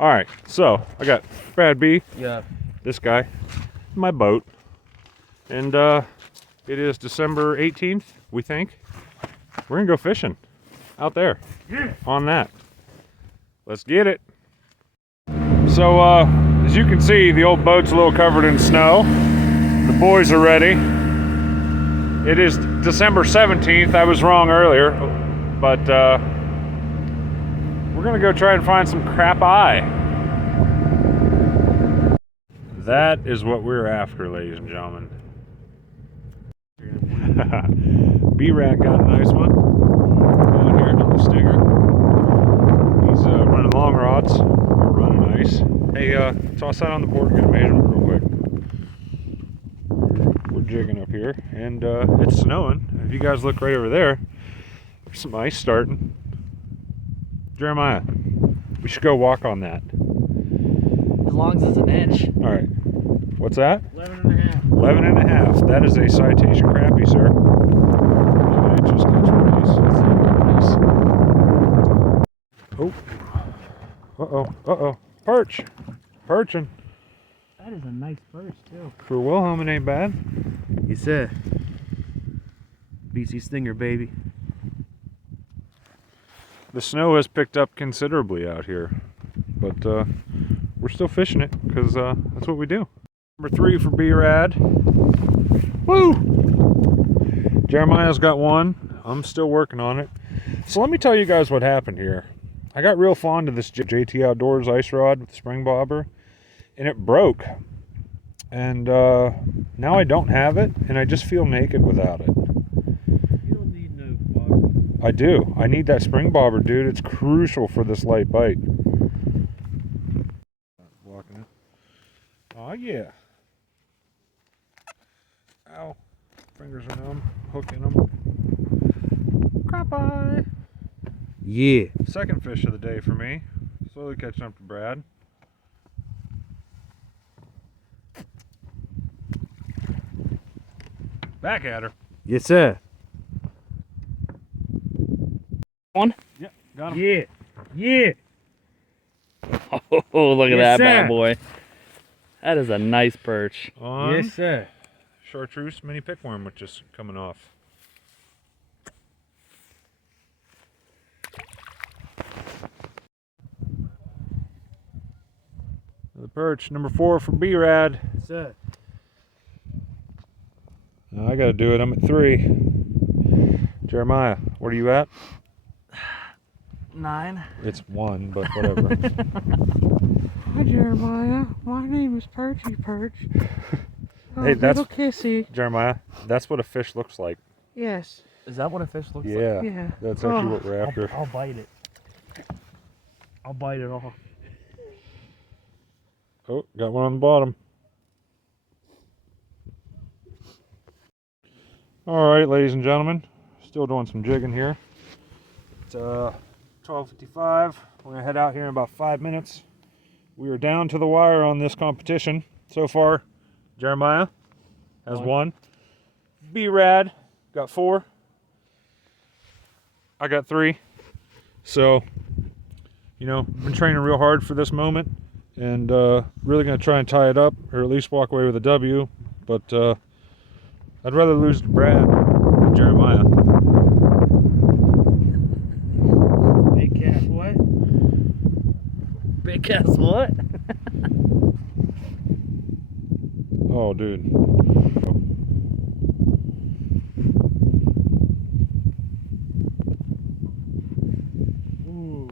All right, so I got Brad B. Yeah. This guy, my boat, and it is December 18th. We think we're gonna go fishing out there on that. Let's get it. So as you can see, the old boat's a little covered in snow. The boys are ready. It is December 17th. I was wrong earlier, but we're gonna go try and find some crappie. That is what we're after, ladies and gentlemen. B-Rat got a nice one down here on the stinger. He's running long rods. We're running ice. Hey, toss that on the board and get a measurement real quick. We're jigging up here, and it's snowing. If you guys look right over there, there's some ice starting. Jeremiah, we should go walk on that. As long as it's an inch. All right. What's that? 11 and a half. 11 and a half. That is a citation crappie, sir. 11 inches catch release. Oh. Uh-oh. Perch. Perching. That is a nice perch, too. For Wilhelm, it ain't bad. You said. BC Stinger, baby. The snow has picked up considerably out here. But we're still fishing it because that's what we do. Number 3 for B-Rad. Woo! Jeremiah's got one. I'm still working on it. So let me tell you guys what happened here. I got real fond of this JT Outdoors ice rod with the spring bobber, and it broke. And now I don't have it, and I just feel naked without it. You don't need no bobber. I do. I need that spring bobber, dude. It's crucial for this light bite. Blocking it. Oh, yeah. Ow. Fingers are numb. Hooking them. Crappie. Yeah. Second fish of the day for me. Slowly catching up to Brad. Back at her. Yes, sir. One? Yep, got him. Yeah. Yeah. Oh, look at Yes, that bad sir. boy. That is a nice perch. On Yes, sir. chartreuse mini pickworm, which is coming off. The perch, number 4 for B-Rad. Yes, sir. Now I gotta do it. I'm at 3. Jeremiah, what are you at? 9. It's 1, but whatever. Hi, Jeremiah. My name is Perchy Perch. Oh, Hey, that's- little kissy. Jeremiah, that's what a fish looks like. Yes. Is that what a fish looks like? Yeah, Yeah. that's actually what we're after. I'll bite it. I'll bite it off. Oh, got one on the bottom. All right, ladies and gentlemen, still doing some jigging here. It's 12:55. We're gonna head out here in about 5 minutes. We are down to the wire on this competition so far. Jeremiah has 1. B-Rad got 4. I got 3. So, you know, been training real hard for this moment, and really gonna try and tie it up, or at least walk away with a W. But I'd rather lose to Brad than Jeremiah. Big cat, what? Big ass what? Oh, dude. Ooh.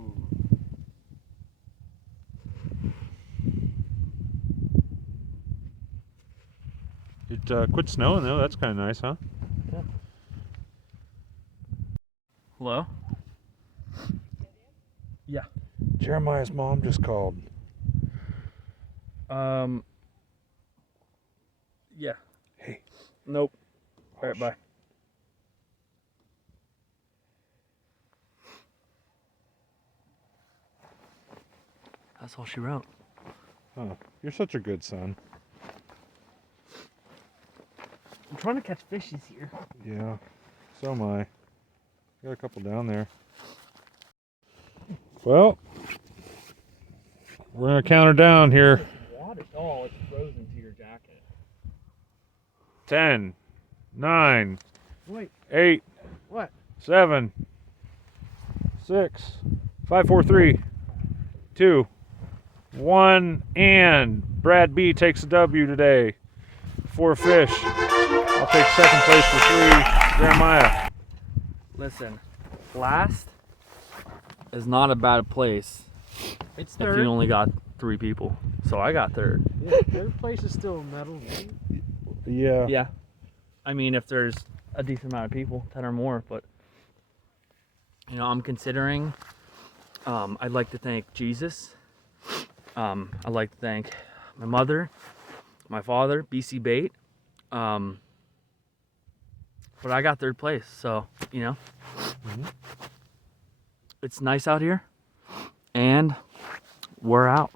It quit snowing though. That's kind of nice, huh? Hello? Yeah. Jeremiah's mom just called. Yeah. Hey. Nope. All right, bye. That's all she wrote. Oh, you're such a good son. I'm trying to catch fishies here. Yeah, so am I. Got a couple down there. Well, We're gonna count her down here. Water. Oh, it's frozen to your jacket. 10, 9, Wait, 8, what? 7, 6, 5, 4, 3, 2, 1, and Brad B takes the W today. 4 fish. I'll take second place for 3. Jeremiah. Listen, last is not a bad place It's if third. you only got 3 people. So I got third. Yeah, third place is still a medal. Right? Yeah. Yeah. I mean, if there's a decent amount of people, 10 or more, but you know, I'm considering. I'd like to thank Jesus. I'd like to thank my mother, my father, BC Bait. But I got third place, so you know, it's nice out here, and we're out.